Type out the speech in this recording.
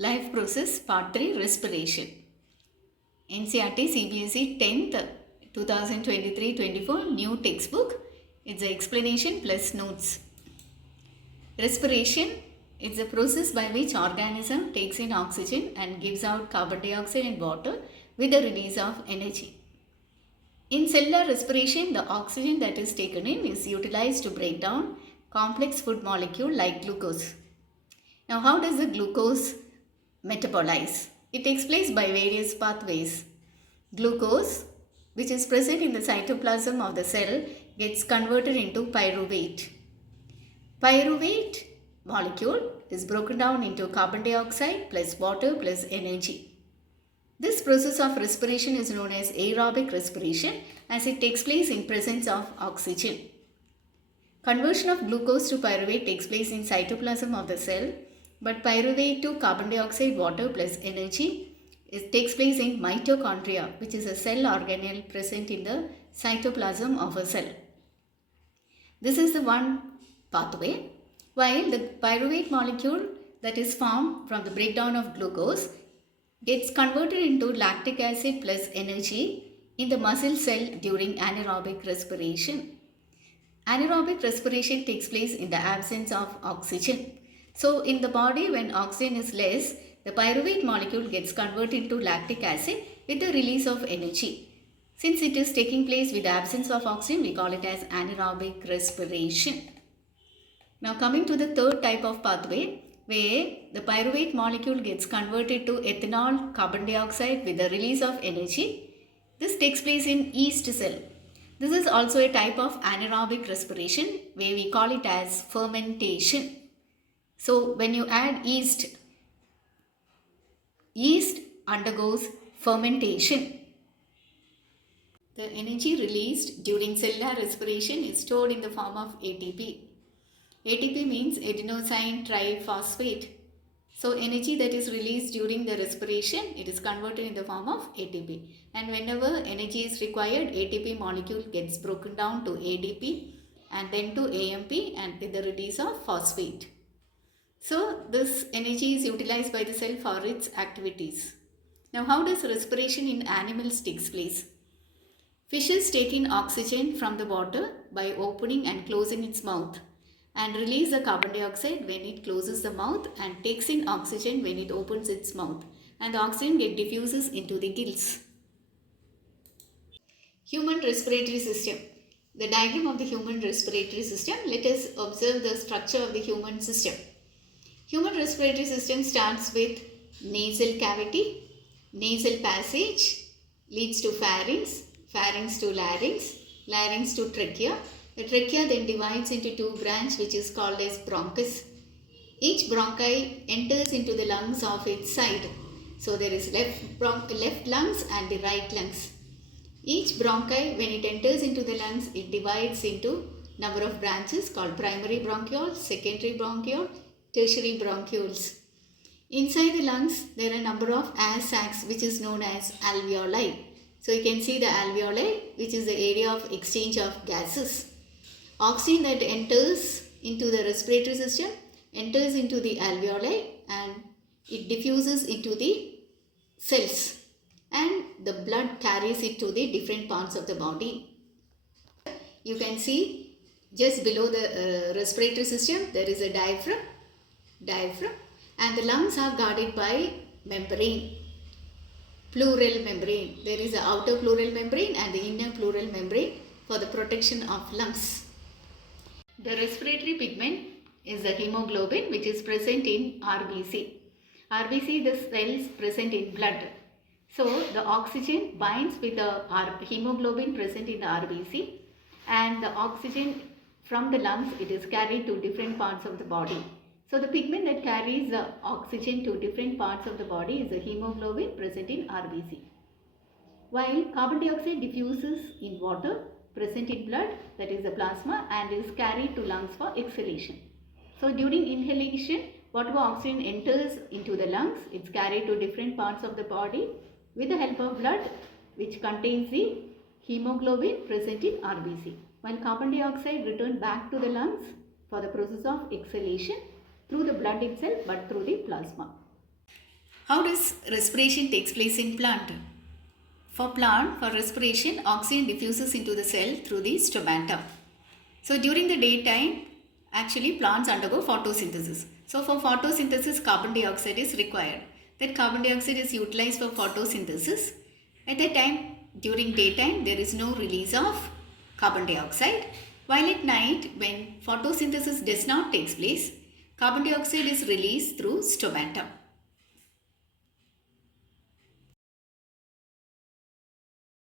Life process part 3 respiration. NCERT cbse 10th 2023-24 new textbook. It's an explanation plus notes. Respiration is a process by which organism takes in oxygen and gives out carbon dioxide and water with the release of energy. In cellular respiration, the oxygen that is taken in is utilized to break down complex food molecule like glucose. Now, how does the glucose metabolize? It takes place by various pathways. Glucose, which is present in the cytoplasm of the cell, gets converted into pyruvate. Pyruvate molecule is broken down into carbon dioxide plus water plus energy. This process of respiration is known as aerobic respiration as it takes place in presence of oxygen. Conversion of glucose to pyruvate takes place in cytoplasm of the cell, but pyruvate to carbon dioxide, water plus energy takes place in mitochondria, which is a cell organelle present in the cytoplasm of a cell. This is the one pathway, while the pyruvate molecule that is formed from the breakdown of glucose gets converted into lactic acid plus energy in the muscle cell during anaerobic respiration. Anaerobic respiration takes place in the absence of oxygen. So in the body, when oxygen is less, the pyruvate molecule gets converted into lactic acid with the release of energy. Since it is taking place with the absence of oxygen, we call it as anaerobic respiration. Now coming to the third type of pathway, where the pyruvate molecule gets converted to ethanol, carbon dioxide with the release of energy. This takes place in yeast cell. This is also a type of anaerobic respiration where we call it as fermentation. So when you add yeast undergoes fermentation. The energy released during cellular respiration is stored in the form of ATP. ATP means adenosine triphosphate. So energy that is released during the respiration, it is converted in the form of ATP. And whenever energy is required, ATP molecule gets broken down to ADP and then to AMP and with the release of phosphate. So this energy is utilized by the cell for its activities. Now how does respiration in animals takes place? Fishes take in oxygen from the water by opening and closing its mouth and release the carbon dioxide when it closes the mouth and takes in oxygen when it opens its mouth, and the oxygen diffuses into the gills. Human respiratory system. The diagram of the human respiratory system. Let us observe the structure of the human system. Human respiratory system starts with nasal cavity, nasal passage leads to pharynx, pharynx to larynx, larynx to trachea. The trachea then divides into two branches which is called as bronchus. Each bronchi enters into the lungs of its side. So there is left lungs and the right lungs. Each bronchi, when it enters into the lungs, it divides into number of branches called primary bronchiole, secondary bronchiole, tertiary bronchioles. Inside the lungs, there are a number of air sacs which is known as alveoli. So you can see the alveoli, which is the area of exchange of gases. Oxygen that enters into the respiratory system enters into the alveoli and it diffuses into the cells and the blood carries it to the different parts of the body. You can see just below the respiratory system there is a diaphragm, and the lungs are guarded by membrane, pleural membrane. There is an outer pleural membrane and the inner pleural membrane for the protection of lungs. The respiratory pigment is the hemoglobin which is present in RBC. RBC, the cells present in blood. So the oxygen binds with the hemoglobin present in the RBC, and the oxygen from the lungs, it is carried to different parts of the body. So the pigment that carries the oxygen to different parts of the body is the hemoglobin present in RBC. While carbon dioxide diffuses in water present in blood, that is the plasma, and is carried to lungs for exhalation. So during inhalation, whatever oxygen enters into the lungs, it's carried to different parts of the body with the help of blood which contains the hemoglobin present in RBC. While carbon dioxide returned back to the lungs for the process of exhalation through the blood itself but through the plasma. How does respiration takes place in plant? For respiration, oxygen diffuses into the cell through the stomata. So during the daytime, actually plants undergo photosynthesis. So for photosynthesis, carbon dioxide is required. That carbon dioxide is utilized for photosynthesis. At that time, during daytime, there is no release of carbon dioxide. While at night, when photosynthesis does not take place, carbon dioxide is released through stomata.